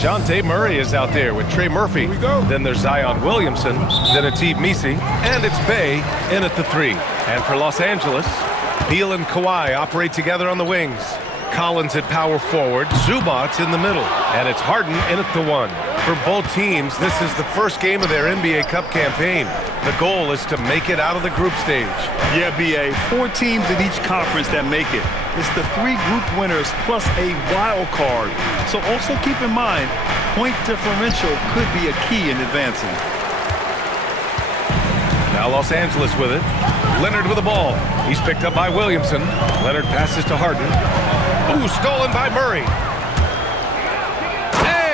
DeJounte Murray is out there with Trey Murphy. Here we go. Then there's Zion Williamson. Then it's Yves Missi. And it's Bey in at the 3. And for Los Angeles, Beal and Kawhi operate together on the wings. Collins at power forward. Zubac's in the middle. And it's Harden in at the 1. For both teams, this is the first game of their NBA Cup campaign. The goal is to make it out of the group stage. Yeah, B.A. 4 teams in each conference that make it. It's the 3 group winners plus a wild card. So also keep in mind, point differential could be a key in advancing. Now Los Angeles with it. Leonard with the ball. He's picked up by Williamson. Leonard passes to Harden. Ooh, stolen by Murray.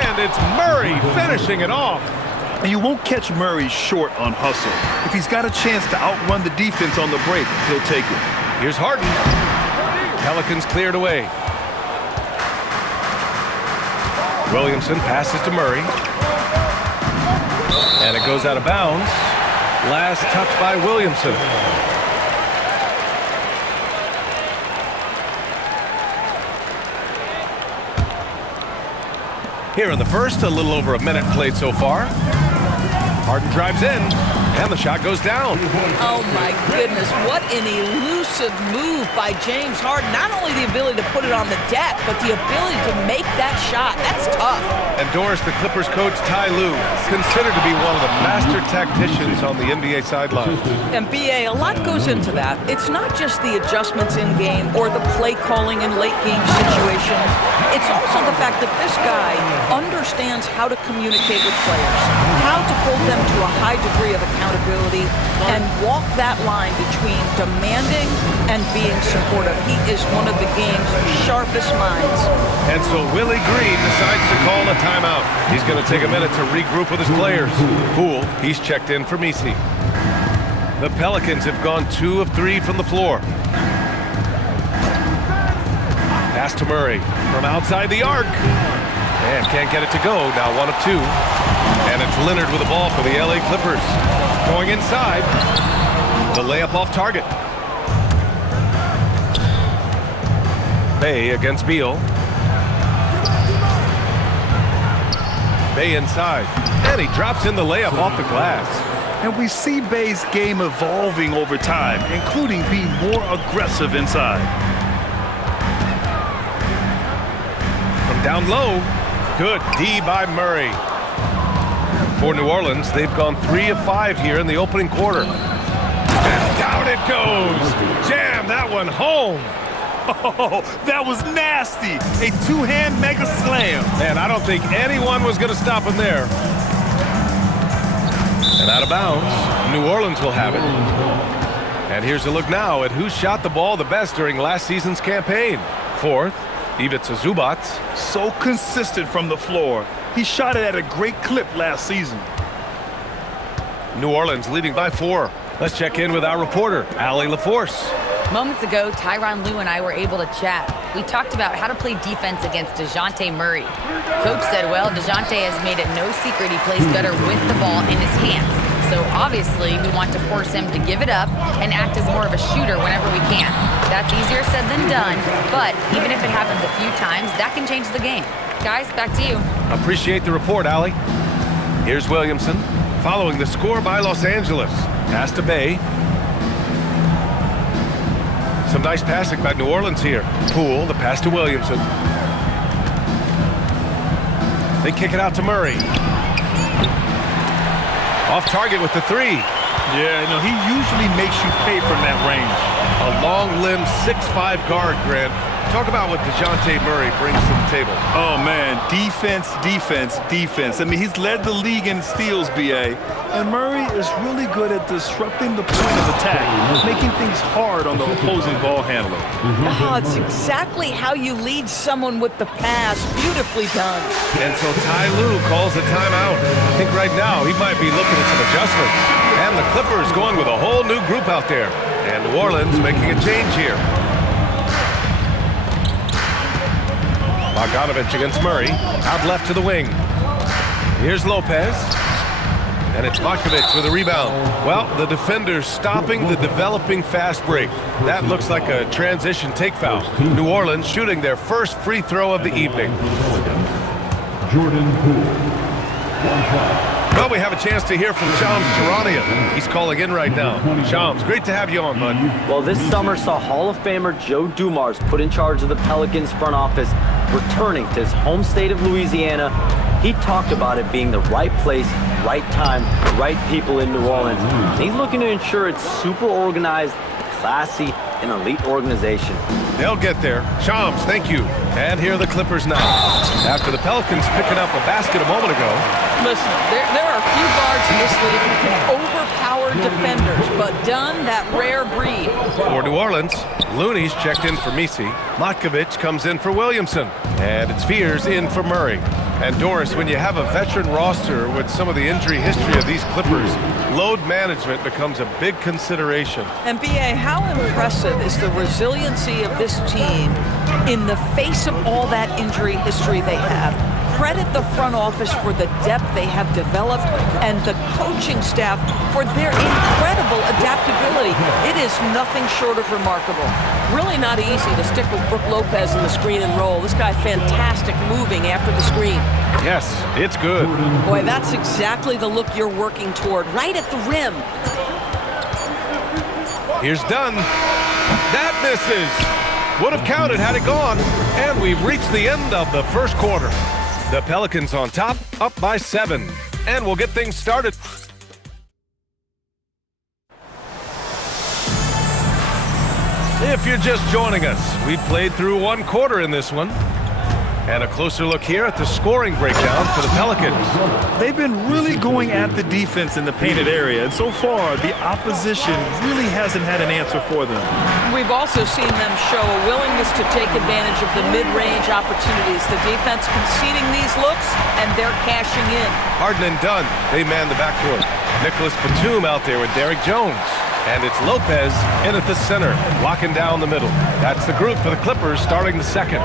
And it's Murray finishing it off. And you won't catch Murray short on hustle. If he's got a chance to outrun the defense on the break, he'll take it. Here's Harden. Pelicans cleared away. Williamson passes to Murray. And it goes out of bounds. Last touch by Williamson. Here in the first, a little over a minute played so far. Harden drives in, and the shot goes down. Oh, my goodness. What an elusive move by James Harden. Not only the ability to put it on the deck, but the ability to make that shot. That's tough. And Doris, the Clippers coach, Ty Lue, considered to be one of the master tacticians on the NBA sideline. And, B.A., a lot goes into that. It's not just the adjustments in-game or the play calling in late-game situations. It's also the fact that this guy understands how to communicate with players, how to hold them to a high degree of accountability, and walk that line between demanding and being supportive. He is one of the game's sharpest minds. And so Willie Green decides to call a timeout. He's going to take a minute to regroup with his players. Poole, he's checked in for Missi. The Pelicans have gone 2 of 3 from the floor. Pass to Murray from outside the arc. And can't get it to go. Now 1 of 2. And it's Leonard with the ball for the LA Clippers. Going inside. The layup off target. Bey against Beal. Bey inside. And he drops in the layup off the glass. And we see Bey's game evolving over time, including being more aggressive inside. From down low. Good D by Murray. For New Orleans, they've gone 3 of 5 here in the opening quarter. And down it goes. Jam that one home. Oh, that was nasty. A 2-hand mega slam. Man, I don't think anyone was going to stop him there. And out of bounds, New Orleans will have it. And here's a look now at who shot the ball the best during last season's campaign. Fourth, Ivica Zubac. So consistent from the floor. He shot it at a great clip last season. New Orleans leading by 4. Let's check in with our reporter, Allie LaForce. Moments ago, Tyronn Lue and I were able to chat. We talked about how to play defense against DeJounte Murray. Coach said, well, DeJounte has made it no secret he plays better with the ball in his hands. So obviously, we want to force him to give it up and act as more of a shooter whenever we can. That's easier said than done, but even if it happens a few times, that can change the game. Guys, back to you. Appreciate the report, Allie. Here's Williamson, following the score by Los Angeles. Pass to Bey. Some nice passing by New Orleans here. Poole, the pass to Williamson. They kick it out to Murray. Off target with the 3. Yeah, no, he usually makes you pay from that range. A long-limbed 6'5" guard, Grant. Talk about what DeJounte Murray brings to the table. Oh, man, defense, defense, defense. I mean, he's led the league in steals, B.A., and Murray is really good at disrupting the point of attack, making things hard on the opposing ball handler. Oh, it's exactly how you lead someone with the pass. Beautifully done. And so Ty Lue calls a timeout. I think right now he might be looking at some adjustments. And the Clippers going with a whole new group out there. And New Orleans making a change here. Bogdanovich against Murray. Out left to the wing. Here's Lopez. And it's Bogdanovich with a rebound. Well, the defender's stopping the developing fast break. That looks like a transition take foul. New Orleans shooting their first free throw of the evening. Well, we have a chance to hear from Shams Charania. He's calling in right now. Shams, great to have you on, bud. Well, this summer saw Hall of Famer Joe Dumars put in charge of the Pelicans front office, returning to his home state of Louisiana. He talked about it being the right place, right time, right people in New Orleans. And he's looking to ensure it's super organized, classy, and elite organization. They'll get there. Shams, thank you. And here are the Clippers now. After the Pelicans picking up a basket a moment ago. Listen, there are a few guards in this league who can overpower defenders, but Dunn, that rare breed. For New Orleans, Looney's checked in for Misi. Matkovic comes in for Williamson. And it's Fears in for Murray. And Doris, when you have a veteran roster with some of the injury history of these Clippers, load management becomes a big consideration. And B.A., how impressive is the resiliency of this team in the face of all that injury history they have? Credit the front office for the depth they have developed and the coaching staff for their incredible adaptability. It is nothing short of remarkable. Really not easy to stick with Brook Lopez in the screen and roll. This guy fantastic moving after the screen. Yes, it's good. Boy, that's exactly the look you're working toward, right at the rim. Here's Dunn. That misses. Would have counted had it gone. And we've reached the end of the first quarter. The Pelicans on top, up by 7. And we'll get things started. If you're just joining us, we've played through one quarter in this one. And a closer look here at the scoring breakdown for the Pelicans. They've been really going at the defense in the painted area, and so far, the opposition really hasn't had an answer for them. We've also seen them show a willingness to take advantage of the mid-range opportunities. The defense conceding these looks, and they're cashing in. Harden and Dunn, they man the backcourt. Nicholas Batum out there with Derrick Jones. And it's Lopez in at the center, locking down the middle. That's the group for the Clippers starting the second.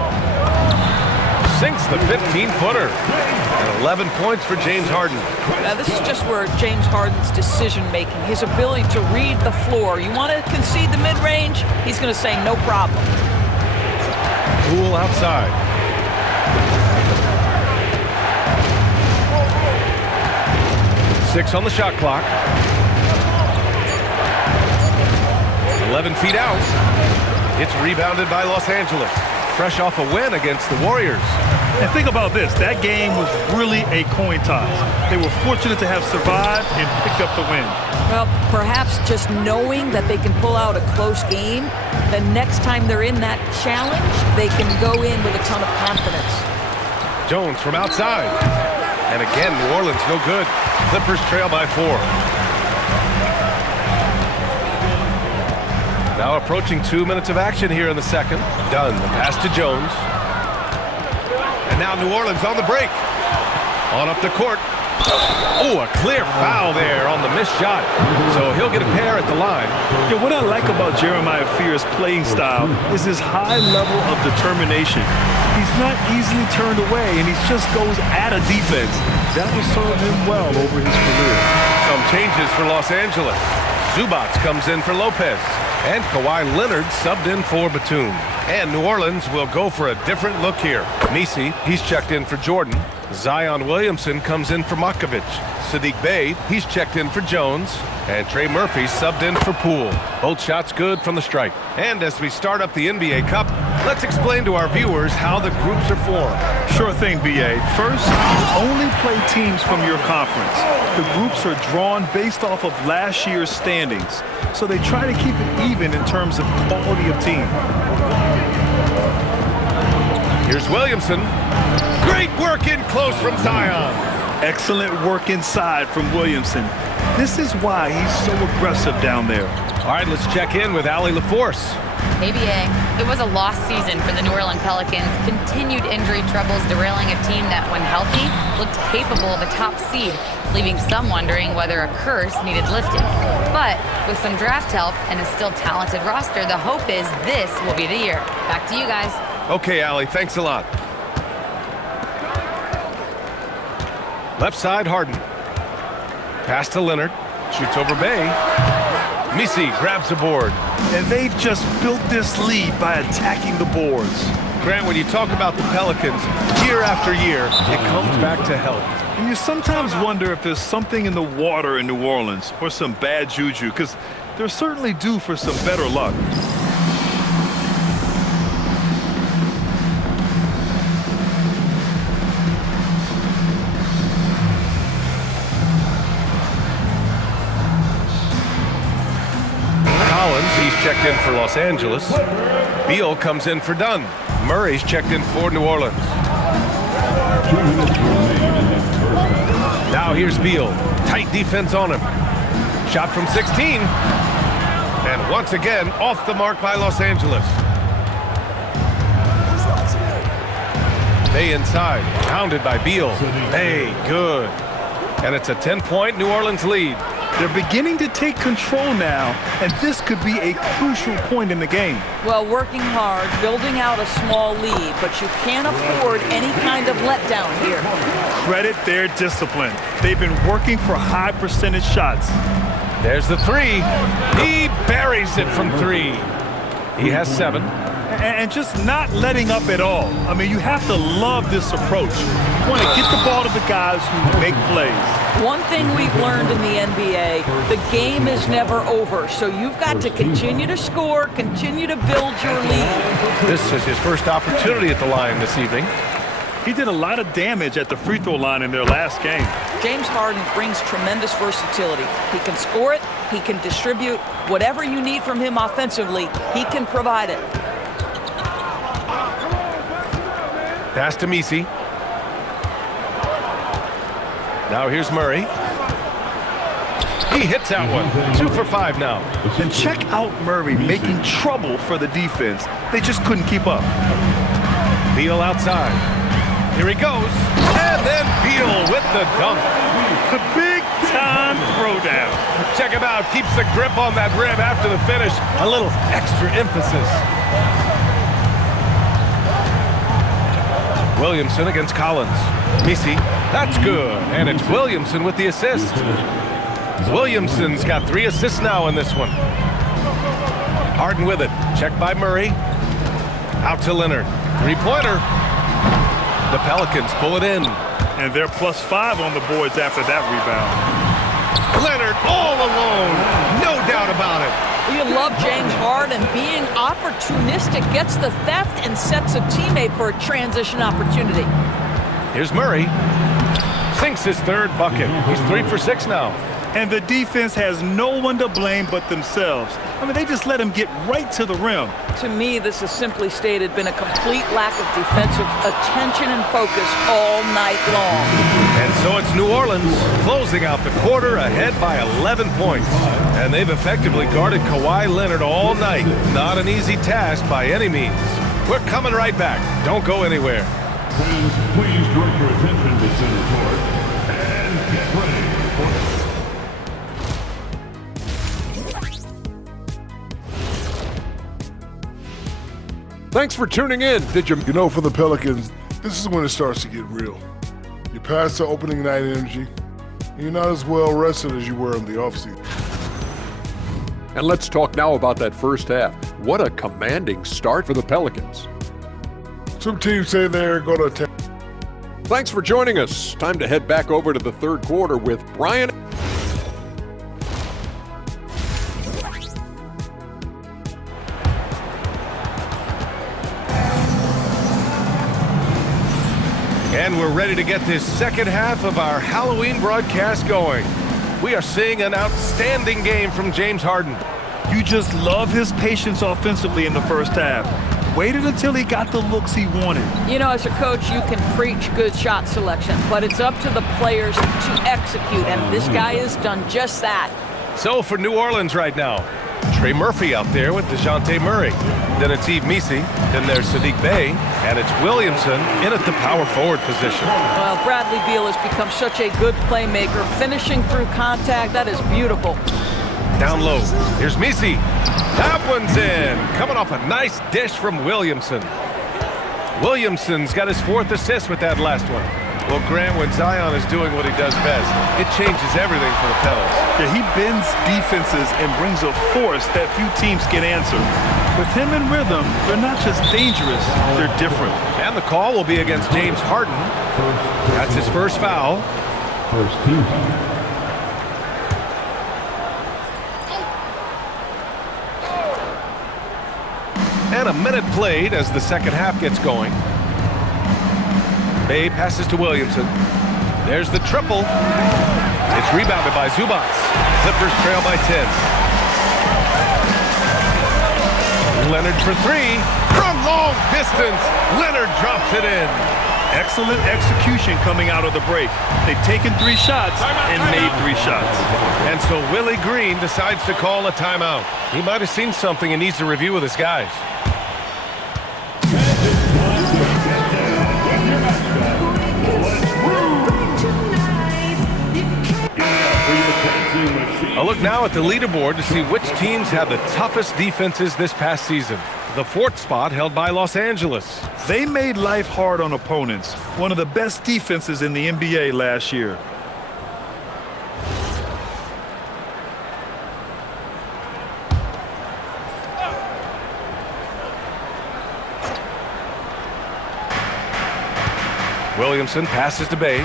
Sinks the 15-footer. And 11 points for James Harden. Now, this is just where James Harden's decision-making, his ability to read the floor. You want to concede the mid-range? He's going to say no problem. Poole outside. Six on the shot clock. 11 feet out. It's rebounded by Los Angeles. Fresh off a win against the Warriors. And think about this. That game was really a coin toss. They were fortunate to have survived and picked up the win. Well, perhaps just knowing that they can pull out a close game, the next time they're in that challenge, they can go in with a ton of confidence. Jones from outside. And again, New Orleans no good. Clippers trail by 4. Now approaching 2 minutes of action here in the second. Dunn, the pass to Jones. And now New Orleans on the break. On up the court. Oh, a clear foul there on the missed shot. So he'll get a pair at the line. Yeah, what I like about Jeremiah Fears' playing style is his high level of determination. He's not easily turned away, and he just goes at a defense. That will serve him well over his career. Some changes for Los Angeles. Zubac comes in for Lopez. And Kawhi Leonard subbed in for Batum. And New Orleans will go for a different look here. Misi, he's checked in for Jordan. Zion Williamson comes in for Matkovic. Sadiq Bey, he's checked in for Jones. And Trey Murphy subbed in for Poole. Both shots good from the stripe. And as we start up the NBA Cup, let's explain to our viewers how the groups are formed. Sure thing, B.A. First, you only play teams from your conference. The groups are drawn based off of last year's standings, so they try to keep it even in terms of quality of team. Here's Williamson. Great work in close from Zion. Excellent work inside from Williamson. This is why he's so aggressive down there. All right, let's check in with Allie LaForce. ABA, it was a lost season for the New Orleans Pelicans. Continued injury troubles derailing a team that, when healthy, looked capable of a top seed, leaving some wondering whether a curse needed lifting. But with some draft help and a still talented roster, the hope is this will be the year. Back to you guys. Okay, Allie, thanks a lot. Left side, Harden. Pass to Leonard. Shoots over Bey. Misi grabs the board. And they've just built this lead by attacking the boards. Grant, when you talk about the Pelicans, year after year, it comes back to health. And you sometimes wonder if there's something in the water in New Orleans or some bad juju, because they're certainly due for some better luck. Collins, he's checked in for Los Angeles. Beal comes in for Dunn. Murray's checked in for New Orleans. Now here's Beal. Tight defense on him. Shot from 16. And once again, off the mark by Los Angeles. Bay inside. Pounded by Beal. Bay, good. And it's a 10-point New Orleans lead. They're beginning to take control now, and this could be a crucial point in the game. Well, working hard, building out a small lead, but you can't afford any kind of letdown here. Credit their discipline. They've been working for high percentage shots. There's the three. He buries it from 3. He has 7. And just not letting up at all. I mean, you have to love this approach. You want to get the ball to the guys who make plays. One thing we've learned in the NBA, the game is never over, so you've got to continue to score, continue to build your lead. This is his first opportunity at the line this evening. He did a lot of damage at the free throw line in their last game. James Harden brings tremendous versatility. He can score it, he can distribute. Whatever you need from him offensively, he can provide it. Pass to Messi. Now here's Murray. He hits that one. 2 for 5 now. And check out Murray making trouble for the defense. They just couldn't keep up. Beal outside. Here he goes. And then Beal with the dunk. The big-time throwdown. Check him out. Keeps the grip on that rim after the finish. A little extra emphasis. Williamson against Collins. Messi, that's good. And it's Williamson with the assist. Williamson's got 3 assists now in this one. Harden with it. Checked by Murray. Out to Leonard. 3-pointer. The Pelicans pull it in. And they're +5 on the boards after that rebound. Leonard all alone. No doubt about it. You love James Harden being opportunistic, gets the theft and sets a teammate for a transition opportunity. Here's Murray. Sinks his 3rd bucket. He's 3 for 6 now. And the defense has no one to blame but themselves. I mean, they just let him get right to the rim. To me, this has simply stated been a complete lack of defensive attention and focus all night long. And so it's New Orleans closing out the quarter ahead by 11 points. And they've effectively guarded Kawhi Leonard all night. Not an easy task by any means. We're coming right back. Don't go anywhere. Fans, please direct your attention to center court and get ready for Thanks for tuning in. Did you know, for the Pelicans, this is when it starts to get real. You're past the opening night energy, and you're not as well rested as you were in the offseason. And let's talk now about that first half. What a commanding start for the Pelicans. Some teams say they're going to attack. Thanks for joining us. Time to head back over to the third quarter with Brian. And we're ready to get this second half of our Halloween broadcast going. We are seeing an outstanding game from James Harden. You just love his patience offensively in the first half. Waited until he got the looks he wanted. You know, as a coach, you can preach good shot selection, but it's up to the players to execute, and this guy has done just that. So for New Orleans right now, Trey Murphy out there with DeJounte Murray. Then it's Yves Messi. Then there's Sadiq Bey. And it's Williamson in at the power forward position. Well, Bradley Beal has become such a good playmaker, finishing through contact. That is beautiful. Down low. Here's Messi. That one's in. Coming off a nice dish from Williamson. Williamson's got his 4th assist with that last one. Well, Grant, when Zion is doing what he does best, it changes everything for the Pels. Yeah, he bends defenses and brings a force that few teams can answer. With him in rhythm, they're not just dangerous, they're different. And the call will be against James Harden. That's his first foul. First team. And a minute played as the second half gets going. Bay passes to Williamson. There's the triple. It's rebounded by Zubac. Clippers trail by 10. Leonard for three. From long distance, Leonard drops it in. Excellent execution coming out of the break. They've taken 3 shots and made 3 shots. And so Willie Green decides to call a timeout. He might have seen something and needs to review with his guys. A look now at the leaderboard to see which teams had the toughest defenses this past season. The 4th spot held by Los Angeles. They made life hard on opponents. One of the best defenses in the NBA last year. Williamson passes to Bay.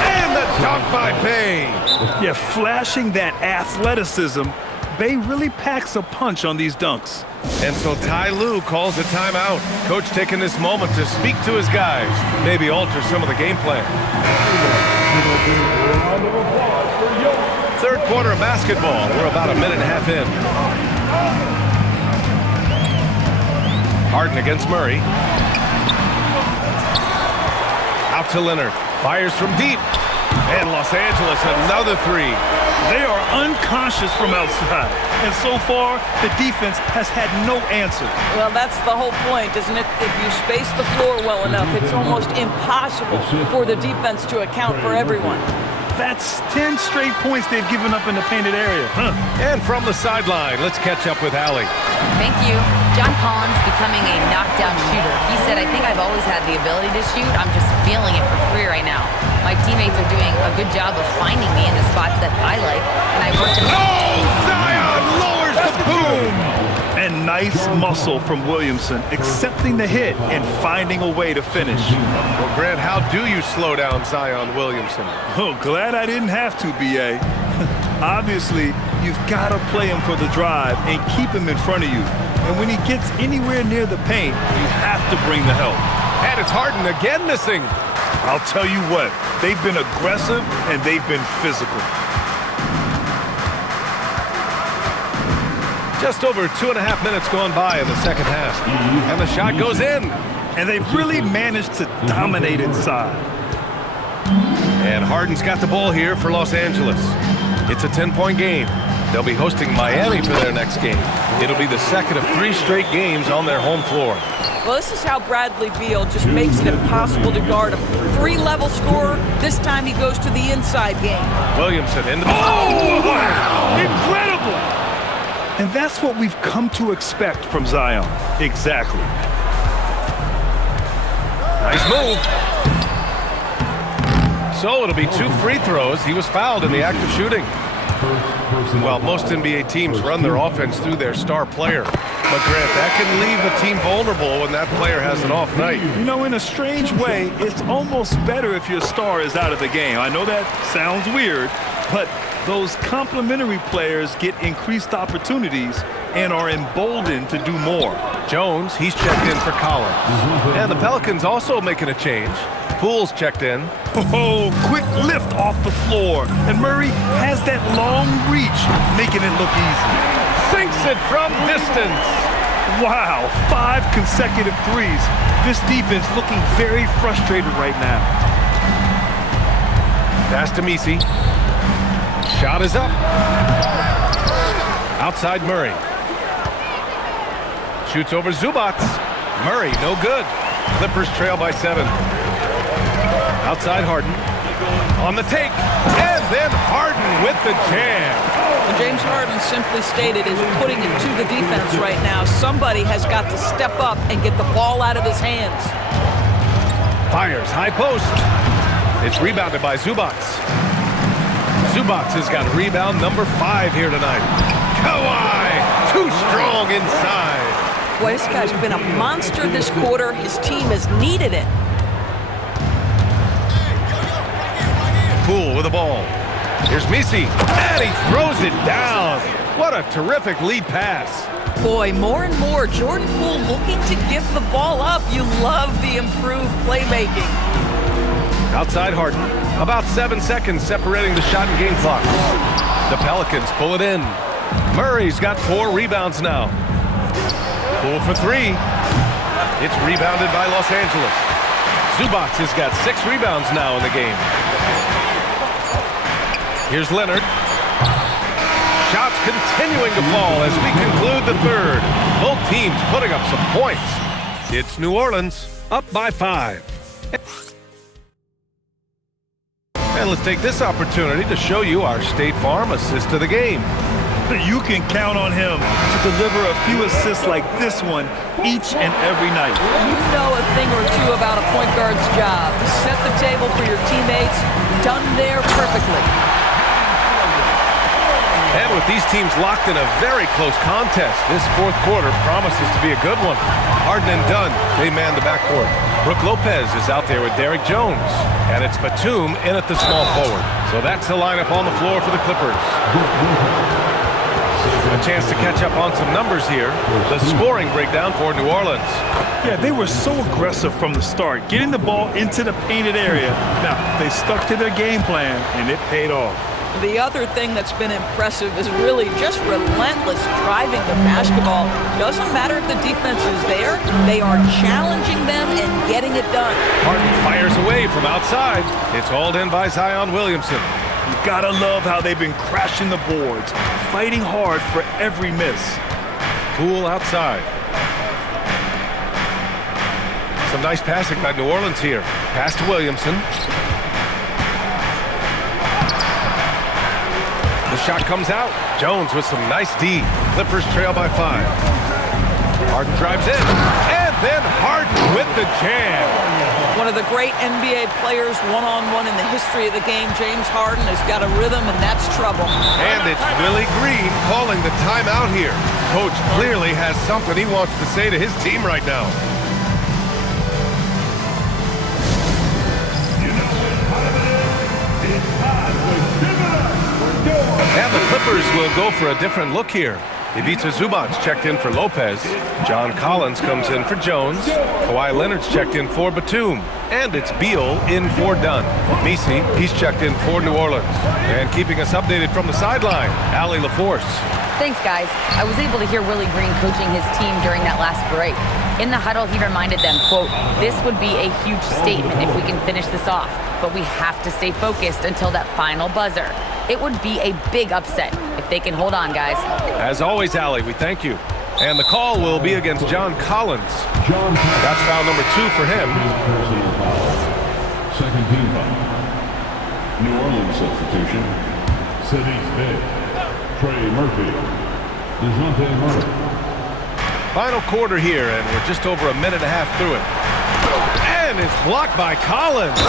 And the dunk by Bay. Yeah, flashing that athleticism. Bay really packs a punch on these dunks. And so Ty Lue calls a timeout. Coach taking this moment to speak to his guys, maybe alter some of the game plan. Third quarter of basketball. We're about a minute and a half in. Harden against Murray. Out to Leonard. Fires from deep. And Los Angeles, another three. They are unconscious from outside. And so far, the defense has had no answer. Well, that's the whole point, isn't it? If you space the floor well enough, it's almost impossible for the defense to account for everyone. That's 10 straight points they've given up in the painted area. And from the sideline, let's catch up with Allie. Thank you. John Collins becoming a knockdown shooter. He said, I think I've always had the ability to shoot. I'm just feeling it for free right now. My teammates are doing a good job of finding me in the spots that I like. And I worked Zion lowers the boom! And nice muscle from Williamson, accepting the hit and finding a way to finish. Well, Grant, how do you slow down Zion Williamson? Oh, glad I didn't have to, B.A. Obviously, you've got to play him for the drive and keep him in front of you. And when he gets anywhere near the paint, you have to bring the help. And it's Harden again missing. I'll tell you what, they've been aggressive and they've been physical. Just over 2.5 minutes gone by in the second half. And the shot goes in. And they've really managed to dominate inside. And Harden's got the ball here for Los Angeles. It's a 10-point game. They'll be hosting Miami for their next game. It'll be the second of 3 straight games on their home floor. Well, this is how Bradley Beal just makes it impossible to guard a 3-level scorer. This time he goes to the inside game. Williamson in the... Oh, wow! Incredible! And that's what we've come to expect from Zion. Exactly. Nice move. So it'll be 2 free throws. He was fouled in the act of shooting. Well, most NBA teams run their offense through their star player. But Grant, that can leave a team vulnerable when that player has an off night. You know, in a strange way, it's almost better if your star is out of the game. I know that sounds weird, but those complementary players get increased opportunities and are emboldened to do more. Jones, he's checked in for Collins. And the Pelicans also making a change. Poole's checked in. Oh, quick lift off the floor. And Murray has that long reach, making it look easy. Sinks it from distance. Wow, 5 consecutive threes. This defense looking very frustrated right now. Pass to Messi. Shot is up. Outside Murray. Shoots over Zubac. Murray, no good. Clippers trail by 7. Outside Harden. On the take. And then Harden with the jam. And James Harden simply stated is putting it to the defense right now. Somebody has got to step up and get the ball out of his hands. Fires high post. It's rebounded by Zubac. Zubac has got rebound number 5 here tonight. Kawhi, 2 strong inside. Boy, this guy's been a monster this quarter. His team has needed it. Poole with the ball. Here's Misi, and he throws it down. What a terrific lead pass. Boy, more and more, Jordan Poole looking to give the ball up. You love the improved playmaking. Outside Harden. About 7 seconds separating the shot and game clock. The Pelicans pull it in. Murray's got 4 rebounds now. Poole for 3. It's rebounded by Los Angeles. Zubac has got 6 rebounds now in the game. Here's Leonard. Shots continuing to fall as we conclude the third. Both teams putting up some points. It's New Orleans up by 5. And let's take this opportunity to show you our State Farm assist of the game. You can count on him to deliver a few assists like this one each and every night. You know a thing or two about a point guard's job. Set the table for your teammates. Done there perfectly. And with these teams locked in a very close contest, this fourth quarter promises to be a good one. Harden and Dunn, they man the backcourt. Brook Lopez is out there with Derrick Jones. And it's Batum in at the small forward. So that's the lineup on the floor for the Clippers. A chance to catch up on some numbers here. The scoring breakdown for New Orleans. Yeah, they were so aggressive from the start, getting the ball into the painted area. Now, they stuck to their game plan, and it paid off. The other thing that's been impressive is really just relentless driving the basketball. Doesn't matter if the defense is there, they are challenging them and getting it done. Harden fires away from outside. It's hauled in by Zion Williamson. You gotta love how they've been crashing the boards, fighting hard for every miss. Poole outside. Some nice passing by New Orleans here. Pass to Williamson. The shot comes out. Jones with some nice D. Clippers trail by 5. Harden drives in. And then Harden with the jam. One of the great NBA players one-on-one in the history of the game, James Harden, has got a rhythm, and that's trouble. And it's Willie Green calling the timeout here. Coach clearly has something he wants to say to his team right now. And the Clippers will go for a different look here. Ivica Zubac checked in for Lopez. John Collins comes in for Jones. Kawhi Leonard's checked in for Batum. And it's Beal in for Dunn. Misi, he's checked in for New Orleans. And keeping us updated from the sideline, Allie LaForce. Thanks, guys. I was able to hear Willie Green coaching his team during that last break. In the huddle, he reminded them, quote, "This would be a huge statement if we can finish this off, but we have to stay focused until that final buzzer. It would be a big upset if they can hold on, guys." As always, Allie, we thank you. And the call will be against John Collins. That's foul number 2 for him. Second team foul. New Orleans substitution. City's Bay. Trey Murphy. DeJounte Murray. Final quarter here, and we're just over a minute and a half through it. And it's blocked by Collins.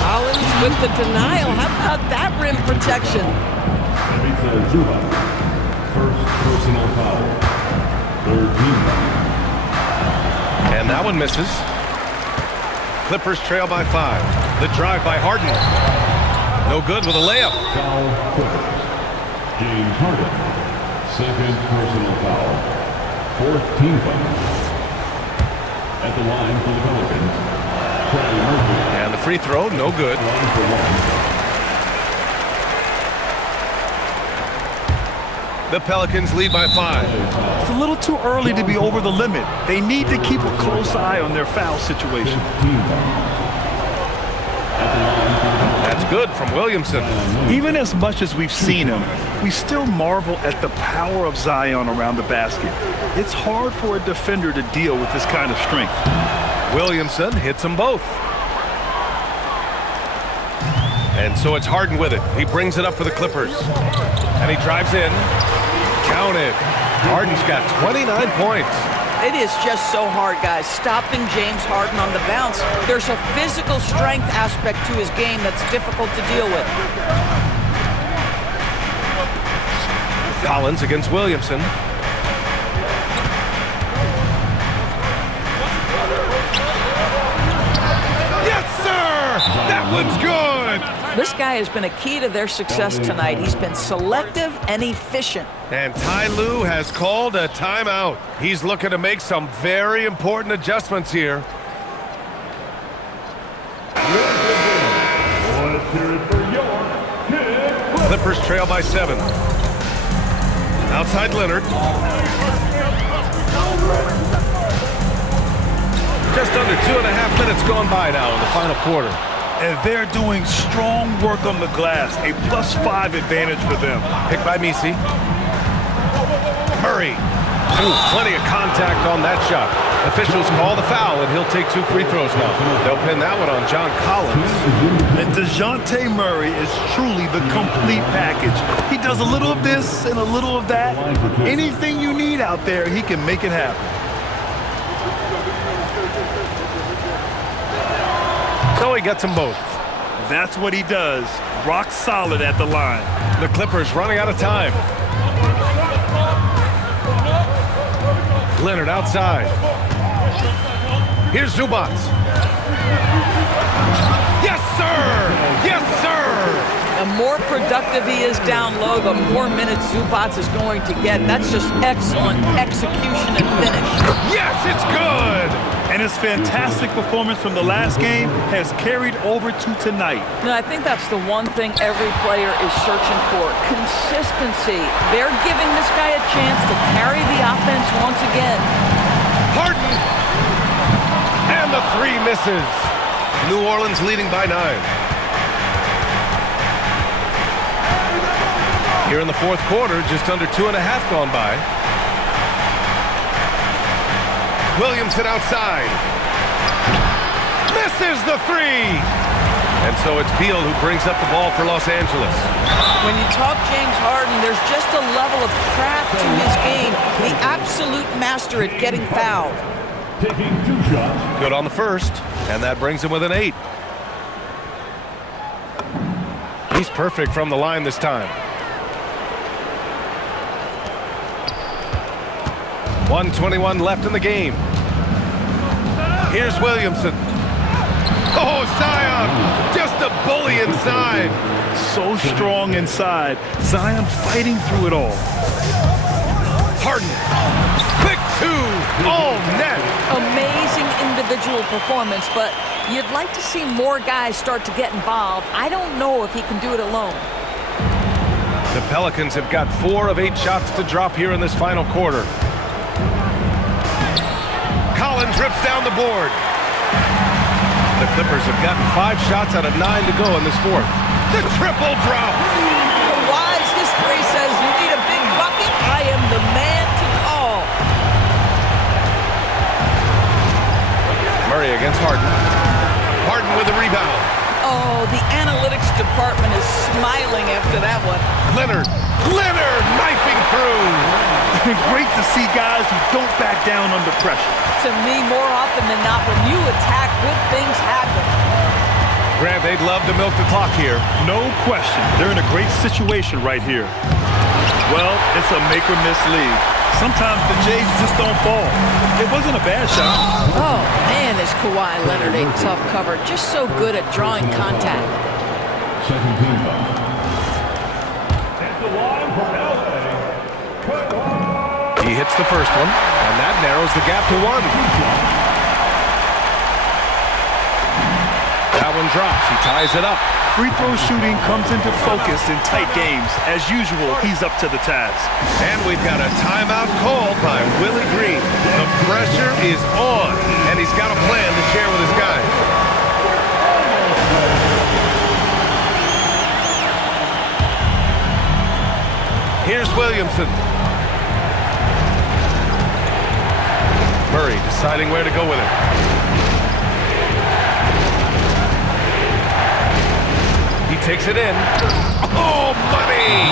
Collins with the denial. How about that rim protection? Ivica Zubac. First personal foul. Third team foul. And that one misses. Clippers trail by 5. The drive by Harden. No good with a layup. Foul Clippers. James Harden. Second personal foul. Fourth team foul. At the line for the Pelicans, Trey Murphy. And the free throw, no good. 1 for 1. The Pelicans lead by 5. It's a little too early to be over the limit. They need to keep a close eye on their foul situation. Team foul. At the line for the Pelicans. That's good from Williamson. Even as much as we've seen him, we still marvel at the power of Zion around the basket. It's hard for a defender to deal with this kind of strength. Williamson hits them both. And so it's Harden with it. He brings it up for the Clippers. And he drives in. Counted. Harden's got 29 points. It is just so hard, guys, stopping James Harden on the bounce. There's a physical strength aspect to his game that's difficult to deal with. Collins against Williamson. That one's good! This guy has been a key to their success tonight. He's been selective and efficient. And Ty Lue has called a timeout. He's looking to make some very important adjustments here. Clippers trail by 7. Outside Leonard. Just under 2.5 minutes gone by now in the final quarter. And they're doing strong work on the glass, a +5 advantage for them. Picked by Misi. Murray. Ooh, plenty of contact on that shot. Officials call the foul, and he'll take 2 free throws now. They'll pin that one on John Collins. And DeJounte Murray is truly the complete package. He does a little of this and a little of that. Anything you need out there, he can make it happen. So he gets them both. That's what he does. Rock solid at the line. The Clippers running out of time. Leonard outside. Here's Zubac. Yes, sir! Yes, sir! The more productive he is down low, the more minutes Zubac is going to get. That's just excellent execution and finish. Yes, it's good! And his fantastic performance from the last game has carried over to tonight. No, I think that's the one thing every player is searching for. Consistency. They're giving this guy a chance to carry the offense once again. Harden! And the 3 misses. New Orleans leading by 9. Here in the fourth quarter, just under 2.5 gone by. Williamson outside. Misses the 3! And so it's Beal who brings up the ball for Los Angeles. When you talk James Harden, there's just a level of craft to his game. The absolute master at getting fouled. Taking 2 shots. Good on the first, and that brings him with an 8. He's perfect from the line this time. 1:21 left in the game. Here's Williamson. Oh, Zion! Just a bully inside. So strong inside. Zion fighting through it all. Harden. Quick 2. All net. Amazing individual performance, but you'd like to see more guys start to get involved. I don't know if he can do it alone. The Pelicans have got 4 of 8 shots to drop here in this final quarter. Collins rips down the board. The Clippers have gotten 5 shots out of 9 to go in this fourth. The triple drops. Kawhi's history says you need a big bucket. I am the man to call. Murray against Harden. Harden with a rebound. Oh, the analytics department is smiling after that one. Leonard knifing through. Great to see guys who don't back down under pressure. To me, more often than not, when you attack, good things happen. Grant, they'd love to milk the clock here. No question. They're in a great situation right here. Well, it's a make-or-miss league. Sometimes the Jays just don't fall. It wasn't a bad shot. Oh, man, is Kawhi Leonard a tough cover. Just so good at drawing contact. Second team foul. At the line for LA. He hits the first one, and that narrows the gap to 1. That one drops. He ties it up. Free throw shooting comes into focus in tight games. As usual, he's up to the task. And we've got a timeout called by Willie Green. The pressure is on, and he's got a plan to share with his guys. Here's Williamson. Murray deciding where to go with it. He takes it in. Oh, money!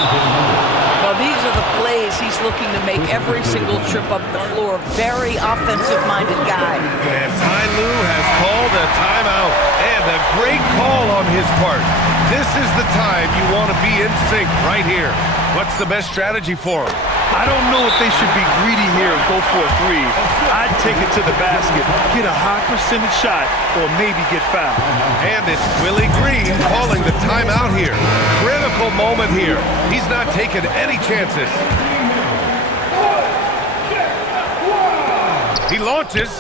Well, these are the plays he's looking to make every single trip up the floor. Very offensive-minded guy. And Ty Lue has called a timeout. And a great call on his part. This is the time you want to be in sync right here. What's the best strategy for him? I don't know if they should be greedy here and go for a three. I'd take it to the basket, get a high percentage shot, or maybe get fouled. And it's Willie Green calling the timeout here. Critical moment here. He's not taking any chances. He launches.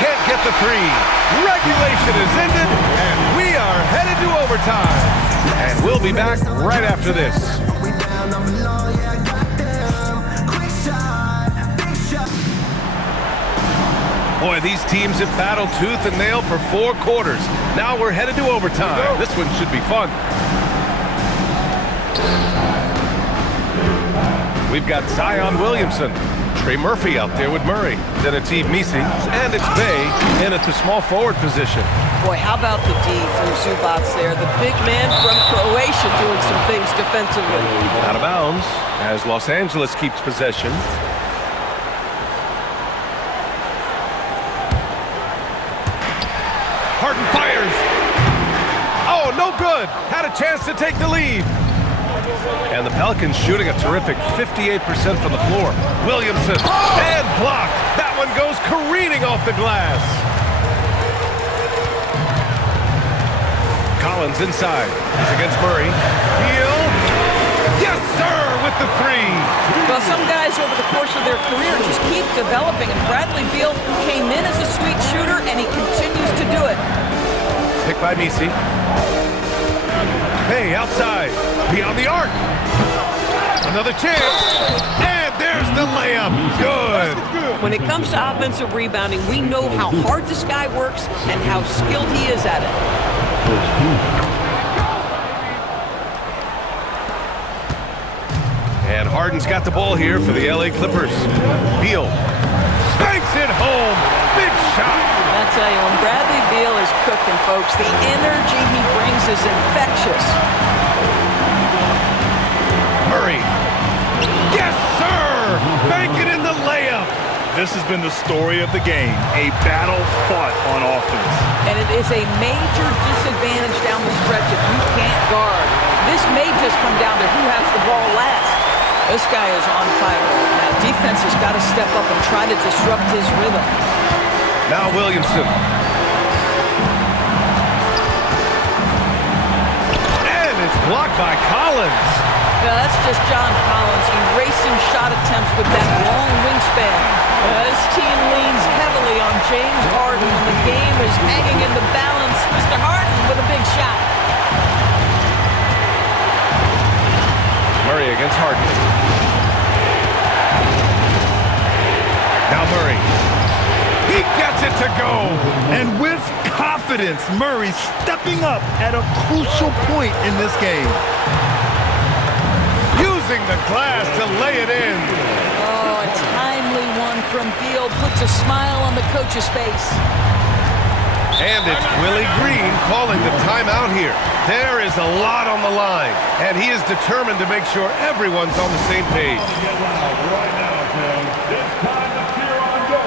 Can't get the three. Regulation is ended, and we are headed to overtime. And we'll be back right after this. Boy, these teams have battled tooth and nail for 4 quarters. Now we're headed to overtime. This one should be fun. We've got Zion Williamson. Trey Murphy out there with Murray. Then it's Yves Missi. And it's Bay in at the small forward position. Boy, how about the D through Zubac there? The big man from Croatia doing some things defensively. Out of bounds as Los Angeles keeps possession. Harden fires. Oh, no good. Had a chance to take the lead. And the Pelicans shooting a terrific 58% from the floor. Williamson, and blocked. That one goes careening off the glass. Collins inside. He's against Murray. Beal. Yes, sir, with the three. Well, some guys over the course of their career just keep developing, and Bradley Beal came in as a sweet shooter, and he continues to do it. Picked by Missi. Hey, outside. Beyond the arc. Another chance. And there's the layup. Good. When it comes to offensive rebounding, we know how hard this guy works and how skilled he is at it. And Harden's got the ball here for the LA Clippers. Beal banks it home. Big shot. I tell you, when Bradley Beal is cooking, folks, the energy he brings is infectious. Murray. Yes, sir. Bank it in the layup. This has been the story of the game, a battle fought on offense. And it is a major disadvantage down the stretch if you can't guard. This may just come down to who has the ball last. This guy is on fire right now. Defense has got to step up and try to disrupt his rhythm. Now Williamson. And it's blocked by Collins. Yeah, that's just John Collins erasing shot attempts with that long wingspan. This team leans heavily on James Harden, and the game is hanging in the balance. Mr. Harden with a big shot. Murray against Harden. Now Murray. He gets it to go. And with confidence, Murray stepping up at a crucial point in this game. Using the glass to lay it in. Oh, a timely one from Beal puts a smile on the coach's face. And it's Willie Green calling the timeout here. There is a lot on the line, and he is determined to make sure everyone's on the same page. Right now, Tim. It's time to cheer on your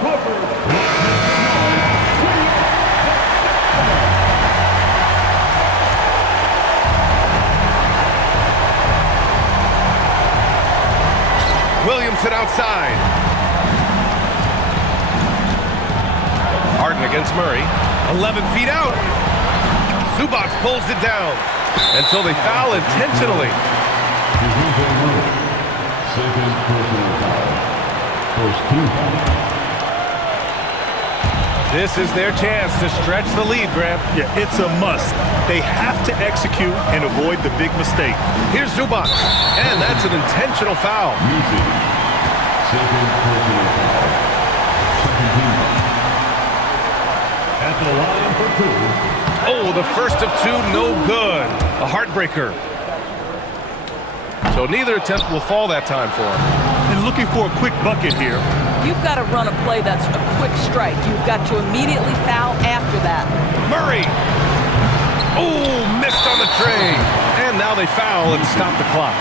Clippers. Williamson outside. Harden against Murray. 11 feet out. Zubac pulls it down. And so they foul intentionally. Second personal foul. First team foul. This is their chance to stretch the lead, Grant. Yeah, it's a must. They have to execute and avoid the big mistake. Here's Zubac. And that's an intentional foul. Missi. Second personal foul. Second team foul. At the line for two. Oh, the first of two, no good. A heartbreaker. So neither attempt will fall that time for him. And looking for a quick bucket here. You've got to run a play that's a quick strike. You've got to immediately foul after that. Murray. Oh, missed on the tray. And now they foul and stop the clock.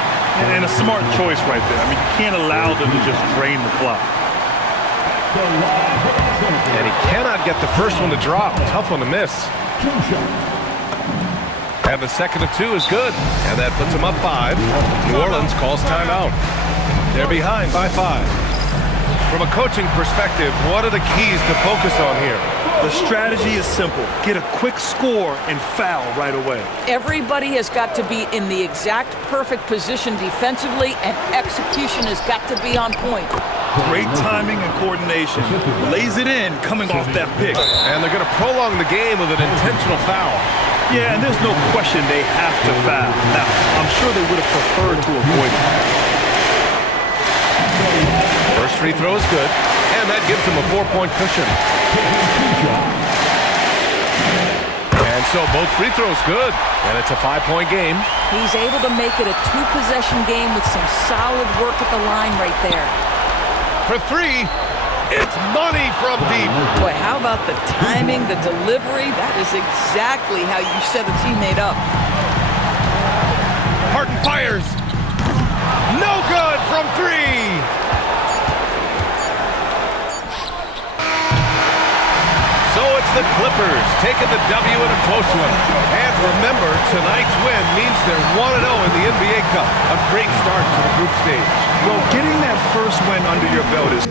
And a smart choice right there. I mean, you can't allow them to just drain the clock. And he cannot get the first one to drop. Tough one to miss. And the second of two is good. And that puts him up 5. New Orleans calls timeout. They're behind by 5. From a coaching perspective, what are the keys to focus on here? The strategy is simple. Get a quick score and foul right away. Everybody has got to be in the exact perfect position defensively, and execution has got to be on point. Great timing and coordination. Lays it in coming off that pick. And they're going to prolong the game with an intentional foul. Yeah, and there's no question they have to foul. Now, I'm sure they would have preferred to avoid it. First free throw is good, and that gives them a 4-point cushion. And so both free throws good, and it's a 5-point game. He's able to make it a 2-possession game with some solid work at the line right there. For 3, it's money from deep. Boy, how about the timing, the delivery? That is exactly how you set a teammate up. Harden fires. No good from 3. So it's the Clippers taking the W in a close one. And remember, tonight's win means they're 1-0 in the NBA Cup. A great start to the group stage. Well, getting that first win under your belt is